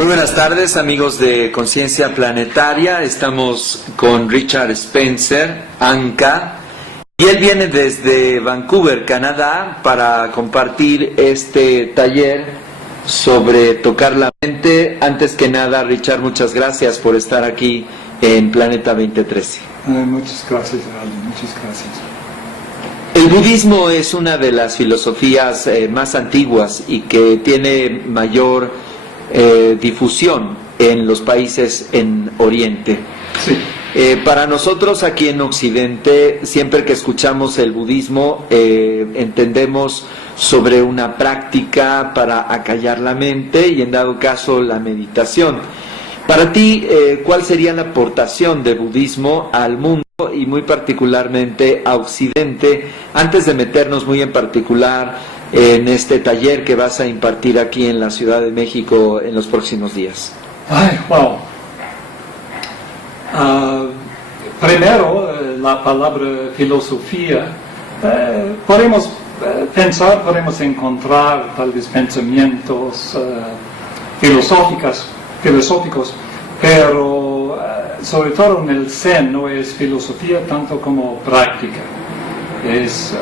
Muy buenas tardes, amigos de Conciencia Planetaria. Estamos con Richard Spencer, Anka, y él viene desde Vancouver, Canadá, para compartir este taller sobre tocar la mente. Antes que nada, Richard, muchas gracias por estar aquí en Planeta 2013. Muchas gracias, Aldo, muchas gracias. El budismo es una de las filosofías más antiguas y que tiene mayor difusión en los países en Oriente. Sí. Para nosotros aquí en Occidente, siempre que escuchamos el budismo, entendemos sobre una práctica para acallar la mente y, en dado caso, la meditación. Para ti, ¿cuál sería la aportación del budismo al mundo y muy particularmente a Occidente, antes de meternos muy en particular en este taller que vas a impartir aquí en la Ciudad de México en los próximos días? Ay, wow. Primero, la palabra filosofía, podemos pensar, podemos encontrar tal vez pensamientos filosóficos, pero sobre todo en el Zen no es filosofía tanto como práctica, es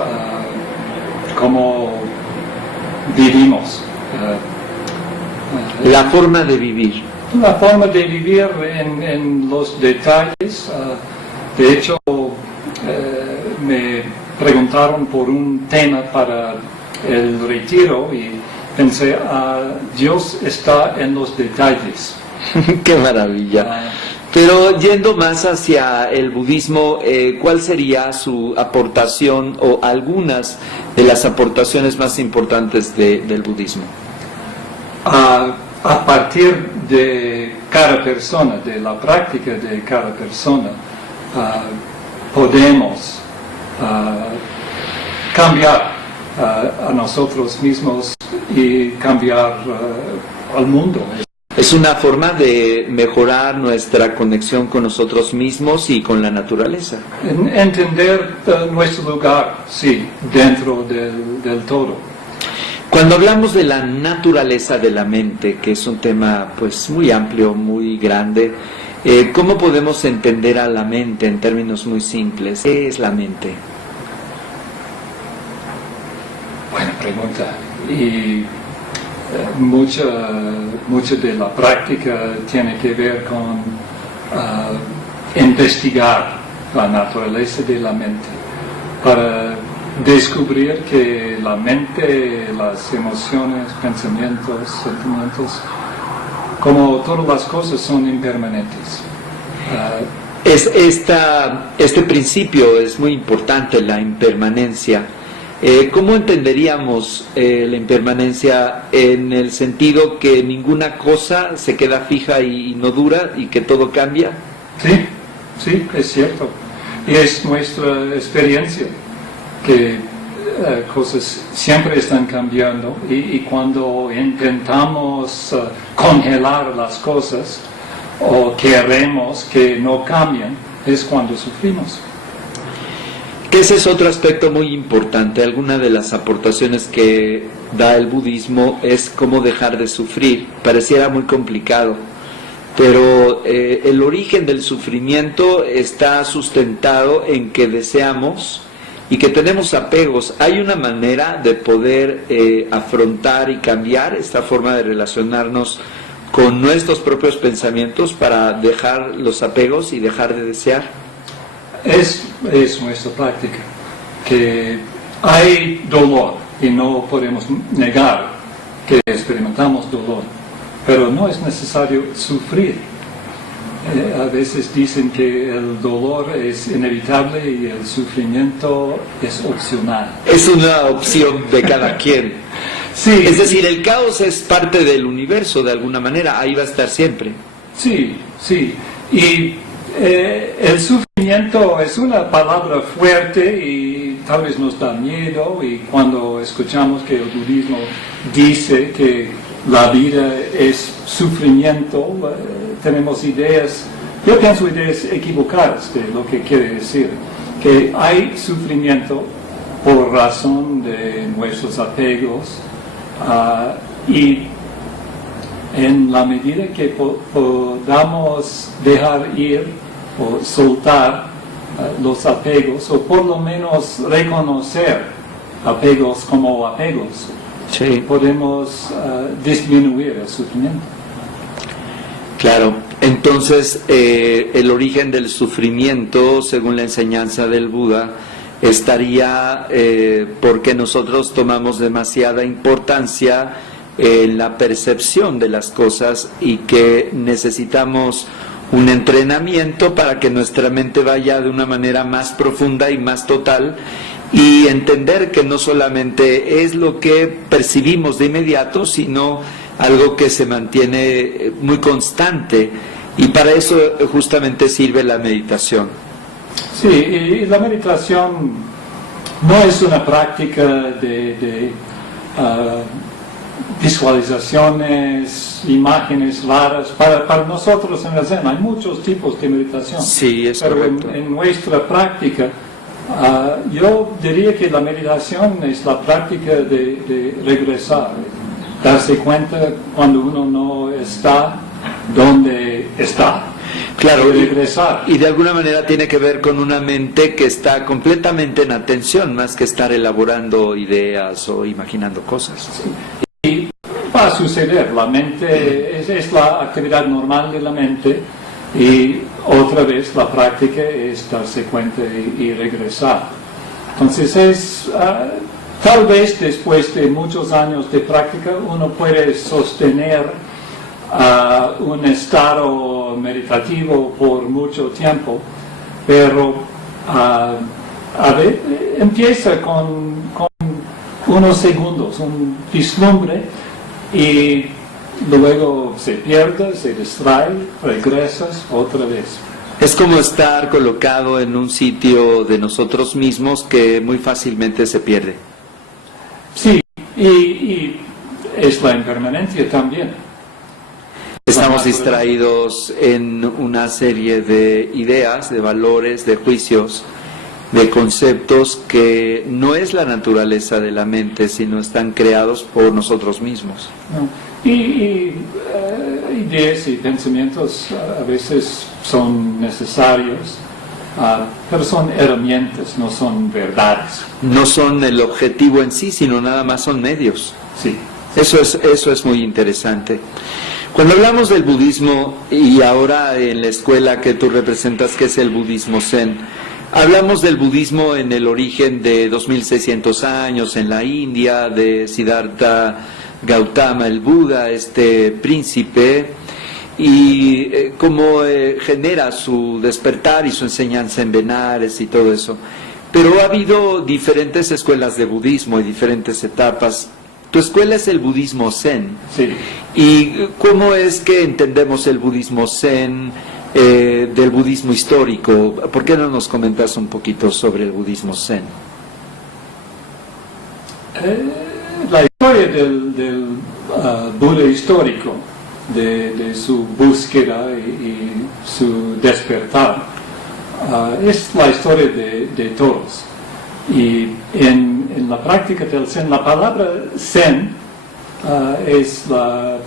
como vivimos. La forma de vivir. La forma de vivir en los detalles. De hecho, me preguntaron por un tema para el retiro y pensé, Dios está en los detalles. ¡Qué maravilla! Pero yendo más hacia el budismo, ¿cuál sería su aportación o algunas de las aportaciones más importantes del budismo? A partir de cada persona, de la práctica de cada persona, podemos cambiar a nosotros mismos y cambiar al mundo. Es una forma de mejorar nuestra conexión con nosotros mismos y con la naturaleza. Entender nuestro lugar, sí, dentro del todo. Cuando hablamos de la naturaleza de la mente, que es un tema pues muy amplio, muy grande, ¿cómo podemos entender a la mente en términos muy simples? ¿Qué es la mente? Buena pregunta. Y mucha de la práctica tiene que ver con investigar la naturaleza de la mente para descubrir que la mente, las emociones, pensamientos, sentimientos, como todas las cosas, son impermanentes. Este principio es muy importante, la impermanencia. ¿Cómo entenderíamos la impermanencia en el sentido que ninguna cosa se queda fija y no dura y que todo cambia? Sí, es cierto. Y es nuestra experiencia que cosas siempre están cambiando y cuando intentamos congelar las cosas o queremos que no cambien, es cuando sufrimos. Ese es otro aspecto muy importante. Alguna de las aportaciones que da el budismo es cómo dejar de sufrir. Pareciera muy complicado, pero el origen del sufrimiento está sustentado en que deseamos y que tenemos apegos. ¿Hay una manera de poder afrontar y cambiar esta forma de relacionarnos con nuestros propios pensamientos para dejar los apegos y dejar de desear? Es nuestra práctica, que hay dolor y no podemos negar que experimentamos dolor, pero no es necesario sufrir. A veces dicen que el dolor es inevitable y el sufrimiento es opcional. Es una opción de cada quien. Sí. Es decir, el caos es parte del universo de alguna manera, ahí va a estar siempre. Sí. Y el sufrimiento es una palabra fuerte y tal vez nos da miedo, y cuando escuchamos que el budismo dice que la vida es sufrimiento, tenemos ideas, yo pienso ideas equivocadas de lo que quiere decir, que hay sufrimiento por razón de nuestros apegos y en la medida que podamos dejar ir o soltar los apegos, o por lo menos reconocer apegos como apegos, Sí. podemos disminuir el sufrimiento. Claro, entonces el origen del sufrimiento, según la enseñanza del Buda, estaría porque nosotros tomamos demasiada importancia en la percepción de las cosas y que necesitamos un entrenamiento para que nuestra mente vaya de una manera más profunda y más total y entender que no solamente es lo que percibimos de inmediato, sino algo que se mantiene muy constante, y para eso justamente sirve la meditación. Sí, y la meditación no es una práctica de visualizaciones, imágenes raras. Para nosotros en el Zen hay muchos tipos de meditación. Sí, es pero correcto. en nuestra práctica, yo diría que la meditación es la práctica de regresar, darse cuenta cuando uno no está donde está. Claro, Y regresar. y de alguna manera tiene que ver con una mente que está completamente en atención, más que estar elaborando ideas o imaginando cosas. Y va a suceder, la mente es la actividad normal de la mente, y otra vez la práctica es darse cuenta y regresar. Entonces tal vez después de muchos años de práctica uno puede sostener un estado meditativo por mucho tiempo, pero empieza con unos segundos, un vislumbre, y luego se pierde, se distrae, regresas otra vez. Es como estar colocado en un sitio de nosotros mismos que muy fácilmente se pierde. Sí, y es la impermanencia también. Estamos distraídos en una serie de ideas, de valores, de juicios, de conceptos que no es la naturaleza de la mente, sino están creados por nosotros mismos. Ideas y pensamientos a veces son necesarios, pero son herramientas, no son verdades. No son el objetivo en sí, sino nada más son medios. Sí. Eso es muy interesante. Cuando hablamos del budismo, y ahora en la escuela que tú representas, que es el budismo Zen, hablamos del budismo en el origen de 2600 años en la India, de Siddhartha Gautama, el Buda, este príncipe, y cómo genera su despertar y su enseñanza en Benares y todo eso. Pero ha habido diferentes escuelas de budismo y diferentes etapas. Tu escuela es el budismo Zen. Sí. ¿Y cómo es que entendemos el budismo Zen del budismo histórico? ¿Por qué no nos comentas un poquito sobre el budismo Zen? La historia del Buda histórico, de su búsqueda y su despertar, es la historia de todos. Y en la práctica del Zen, la palabra Zen es la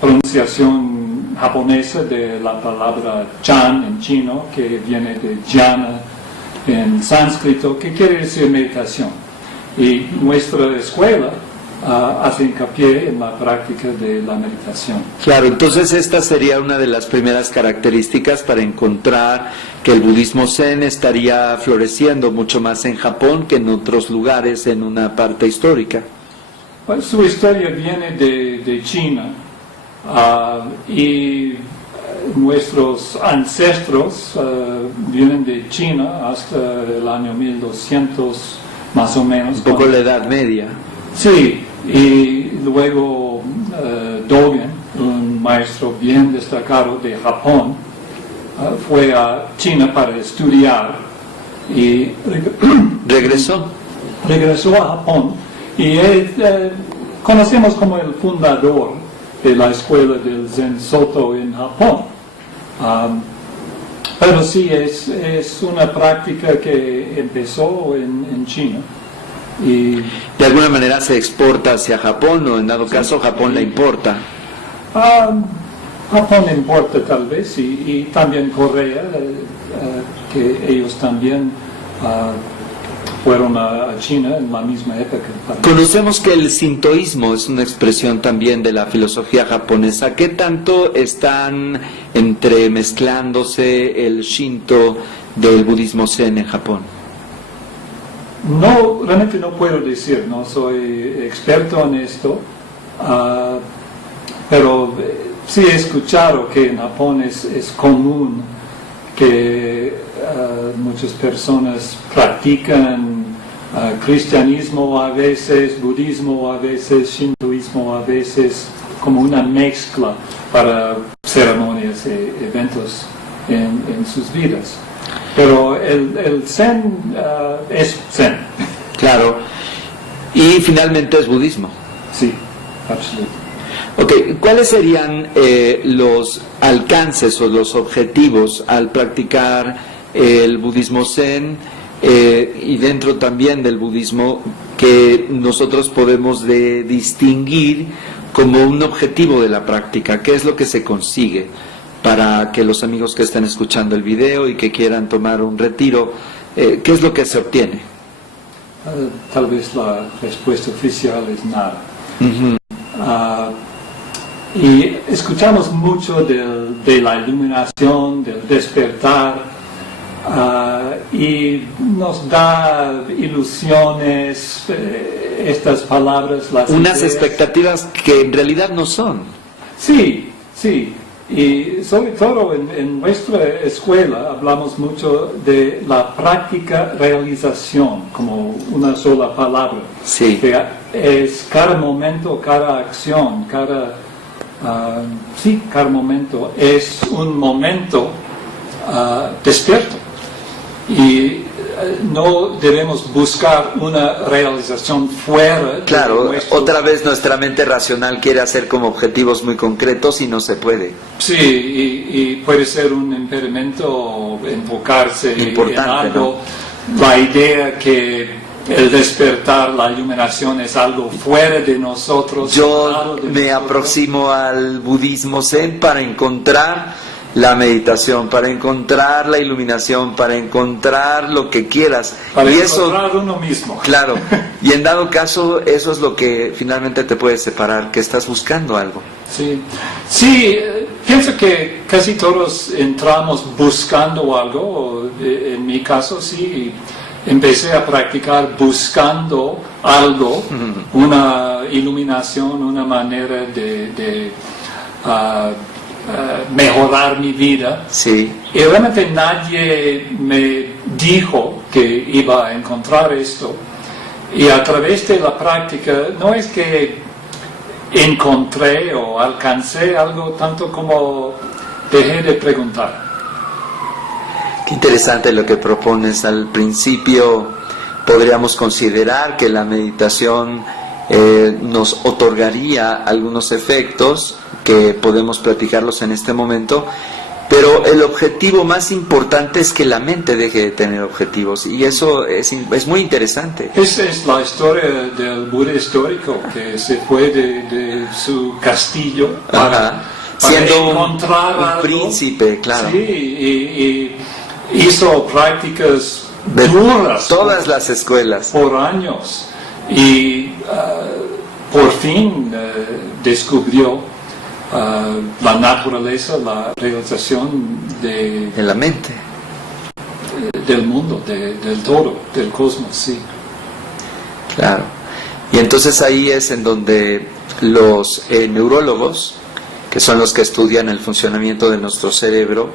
pronunciación japonesa de la palabra Chan en chino, que viene de jhana en sánscrito, que quiere decir meditación. Y nuestra escuela hace hincapié en la práctica de la meditación. Claro, entonces esta sería una de las primeras características para encontrar que el budismo Zen estaría floreciendo mucho más en Japón que en otros lugares en una parte histórica. Pues su historia viene de China, y nuestros ancestros vienen de China hasta el año 1200 más o menos. Un poco la Edad Media. Sí, y luego Dogen, un maestro bien destacado de Japón, fue a China para estudiar y Regresó. regresó a Japón, y él, conocemos como el fundador de la escuela del Zen Soto en Japón. Pero sí, es una práctica que empezó en China. Y De alguna manera se exporta hacia Japón, o en dado caso Japón la importa. Japón importa tal vez y también Corea, que ellos también fueron a China en la misma época. Conocemos que el sintoísmo es una expresión también de la filosofía japonesa. ¿Qué tanto están entremezclándose el Shinto del budismo Zen en Japón? No, realmente no puedo decir, no soy experto en esto, pero sí he escuchado que en Japón es común que muchas personas practican cristianismo a veces, budismo a veces, shintoísmo a veces, como una mezcla para ceremonias e eventos en sus vidas. Pero el Zen es Zen. Claro. Y finalmente es budismo. Sí, absolutamente. Ok, ¿cuáles serían los alcances o los objetivos al practicar el budismo Zen y dentro también del budismo que nosotros podemos distinguir como un objetivo de la práctica? ¿Qué es lo que se consigue para que los amigos que están escuchando el video y que quieran tomar un retiro, qué es lo que se obtiene? Tal vez la respuesta oficial es nada. Y escuchamos mucho de la iluminación, del despertar, y nos da ilusiones, estas palabras, unas ideas. Expectativas que en realidad no son. Sí, sí. Y sobre todo en nuestra escuela hablamos mucho de la práctica realización, como una sola palabra. Sí. Que es cada momento, cada acción, cada momento es un momento despierto. Y no debemos buscar una realización fuera. Claro, otra vez nuestra mente racional quiere hacer como objetivos muy concretos y no se puede. Sí, y puede ser un impedimento enfocarse importante, en algo. ¿no? La idea que el despertar, la iluminación es algo fuera de nosotros. Yo me aproximo al budismo Zen para encontrar la meditación, para encontrar la iluminación, para encontrar lo que quieras. Para y encontrar eso, uno mismo. Claro, y en dado caso eso es lo que finalmente te puede separar, que estás buscando algo. Sí, sí, pienso que casi todos entramos buscando algo. En mi caso sí, empecé a practicar buscando algo, una iluminación, una manera de mejorar mi vida. Sí. Y realmente nadie me dijo que iba a encontrar esto. Y a través de la práctica, no es que encontré o alcancé algo, tanto como dejé de preguntar. Qué interesante lo que propones. Al principio podríamos considerar que la meditación nos otorgaría algunos efectos que podemos platicarlos en este momento, pero el objetivo más importante es que la mente deje de tener objetivos, y eso es muy interesante. Esa es la historia del Buda histórico, que se fue de su castillo para siendo encontrar un príncipe, claro. Sí, y hizo prácticas duras. Todas las escuelas. Por años. Y por fin descubrió la naturaleza, la realización de la mente, del mundo, del todo, del cosmos, sí. Claro. Y entonces ahí es en donde los neurólogos, que son los que estudian el funcionamiento de nuestro cerebro,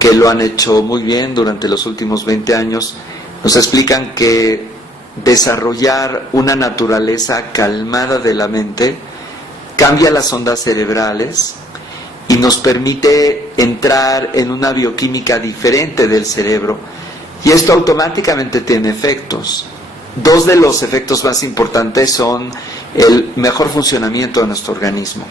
que lo han hecho muy bien durante los últimos 20 años, nos explican que desarrollar una naturaleza calmada de la mente cambia las ondas cerebrales y nos permite entrar en una bioquímica diferente del cerebro, y esto automáticamente tiene efectos. Dos de los efectos más importantes son el mejor funcionamiento de nuestro organismo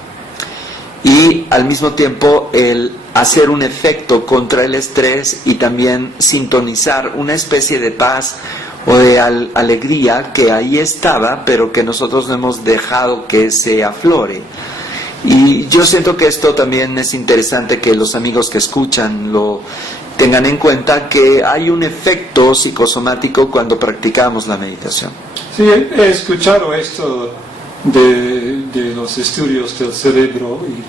y al mismo tiempo el hacer un efecto contra el estrés y también sintonizar una especie de paz o de alegría que ahí estaba, pero que nosotros no hemos dejado que se aflore. Y yo siento que esto también es interesante que los amigos que escuchan lo tengan en cuenta, que hay un efecto psicosomático cuando practicamos la meditación. Sí, he escuchado esto de los estudios del cerebro y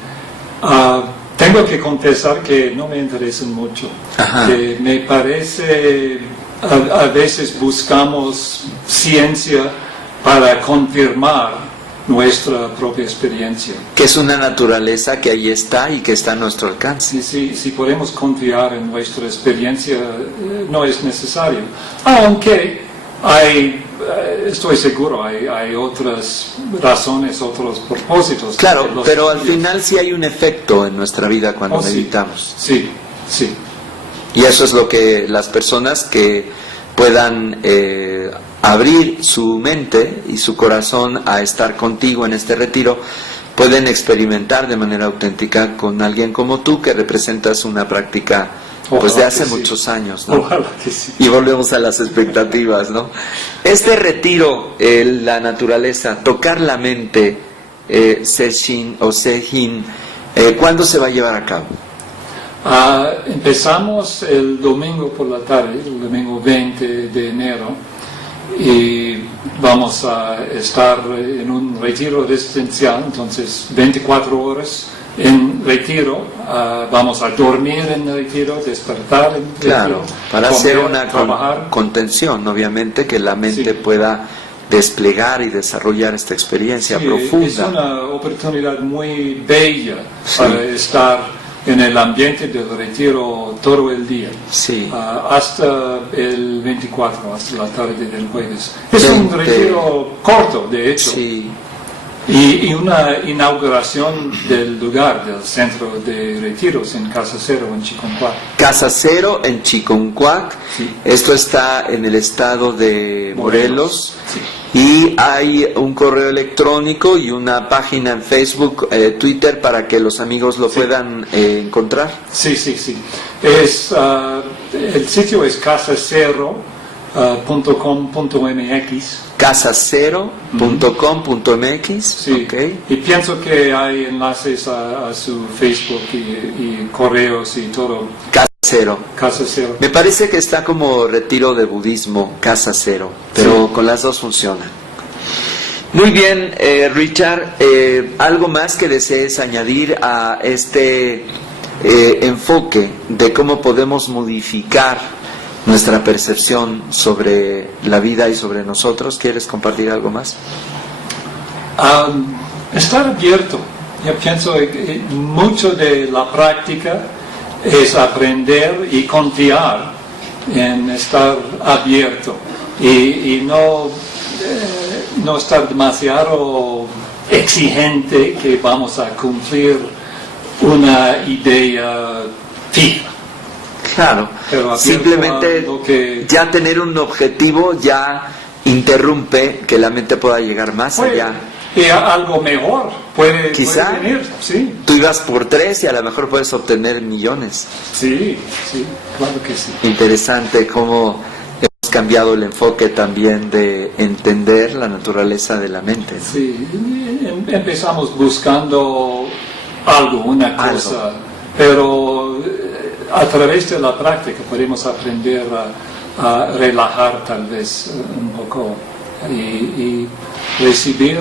tengo que confesar que no me interesan mucho. Que me parece, a veces buscamos ciencia para confirmar nuestra propia experiencia. Que es una naturaleza que ahí está y que está a nuestro alcance. Si podemos confiar en nuestra experiencia, no es necesario. Aunque estoy seguro, hay otras razones, otros propósitos. Claro, pero al final sí hay un efecto en nuestra vida cuando meditamos. Sí. Y eso es lo que las personas que puedan abrir su mente y su corazón a estar contigo en este retiro pueden experimentar de manera auténtica con alguien como tú, que representas una práctica pues de hace muchos años, ¿no? Ojalá que sí. Y volvemos a las expectativas, ¿no? Este retiro, la naturaleza, tocar la mente, Sesshin o Sejin, ¿cuándo se va a llevar a cabo? Empezamos el domingo por la tarde, el domingo 20 de enero, y vamos a estar en un retiro residencial, entonces 24 horas en retiro, vamos a dormir en el retiro, despertar en el retiro. Claro, para comer, hacer una trabajar. Contención, obviamente, que la mente pueda desplegar y desarrollar esta experiencia profunda. Es una oportunidad muy bella para estar en el ambiente del retiro todo el día, hasta el 24, hasta la tarde del jueves. Es un retiro corto, de hecho, y una inauguración del lugar, del centro de retiros en Casa Cero, en Chiconcuac. Casa Cero, en Chiconcuac. Esto está en el estado de Morelos. Y hay un correo electrónico y una página en Facebook, Twitter, para que los amigos lo puedan encontrar. Sí. El sitio es casacero.com.mx. casacero.com.mx. Y pienso que hay enlaces a su Facebook y correos y todo. Casa Cero. Me parece que está como retiro de budismo, Casa Cero, pero con las dos funcionan. Muy bien, Richard, ¿algo más que desees añadir a este enfoque de cómo podemos modificar nuestra percepción sobre la vida y sobre nosotros? ¿Quieres compartir algo más? Estar abierto. Yo pienso que mucho de la práctica es aprender y confiar en estar abierto y no estar demasiado exigente que vamos a cumplir una idea fija. Claro, simplemente ya tener un objetivo ya interrumpe que la mente pueda llegar más allá. Y algo mejor puede venir, Tú ibas por 3 y a lo mejor puedes obtener millones. Sí, claro que sí. Interesante cómo hemos cambiado el enfoque también de entender la naturaleza de la mente, ¿no? Sí, empezamos buscando una cosa, pero a través de la práctica podemos aprender a relajar tal vez un poco y recibir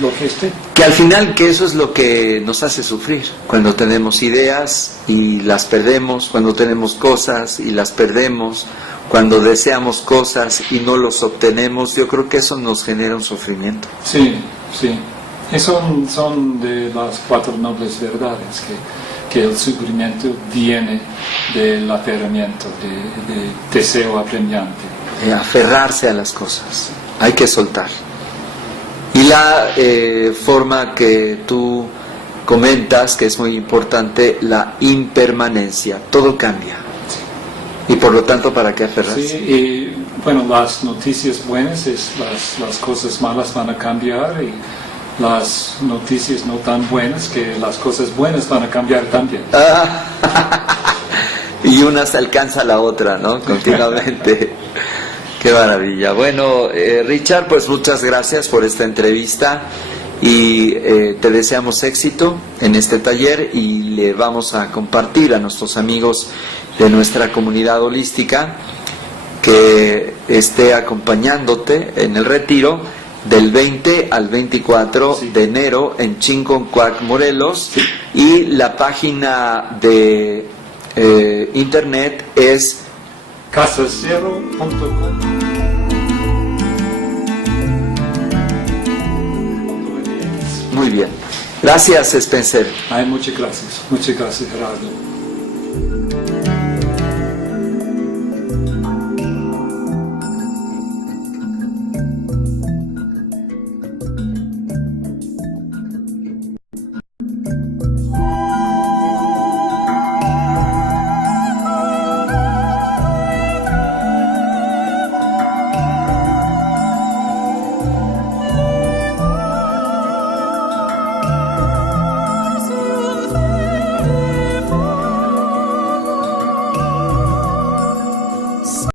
lo que esté. Que al final que eso es lo que nos hace sufrir, cuando tenemos ideas y las perdemos, cuando tenemos cosas y las perdemos, cuando deseamos cosas y no los obtenemos. Yo creo que eso nos genera un sufrimiento. Sí. Y son de las 4 nobles verdades que el sufrimiento viene del aferramiento, de deseo apremiante. Aferrarse a las cosas, hay que soltar. Y la forma que tú comentas, que es muy importante, la impermanencia, todo cambia. Y por lo tanto, ¿para qué aferrarse? Sí, y bueno, las noticias buenas es las cosas malas van a cambiar, y las noticias no tan buenas que las cosas buenas van a cambiar también. Y una se alcanza a la otra, ¿no? Continuamente. Qué maravilla. Bueno, Richard, pues muchas gracias por esta entrevista y te deseamos éxito en este taller y le vamos a compartir a nuestros amigos de nuestra comunidad holística que esté acompañándote en el retiro del 20 al 24 Sí. de enero en Chinconcuac, Morelos, Sí. y la página de internet es casacero.com. muy bien. Gracias, Spencer. Ay, muchas gracias, Gerardo.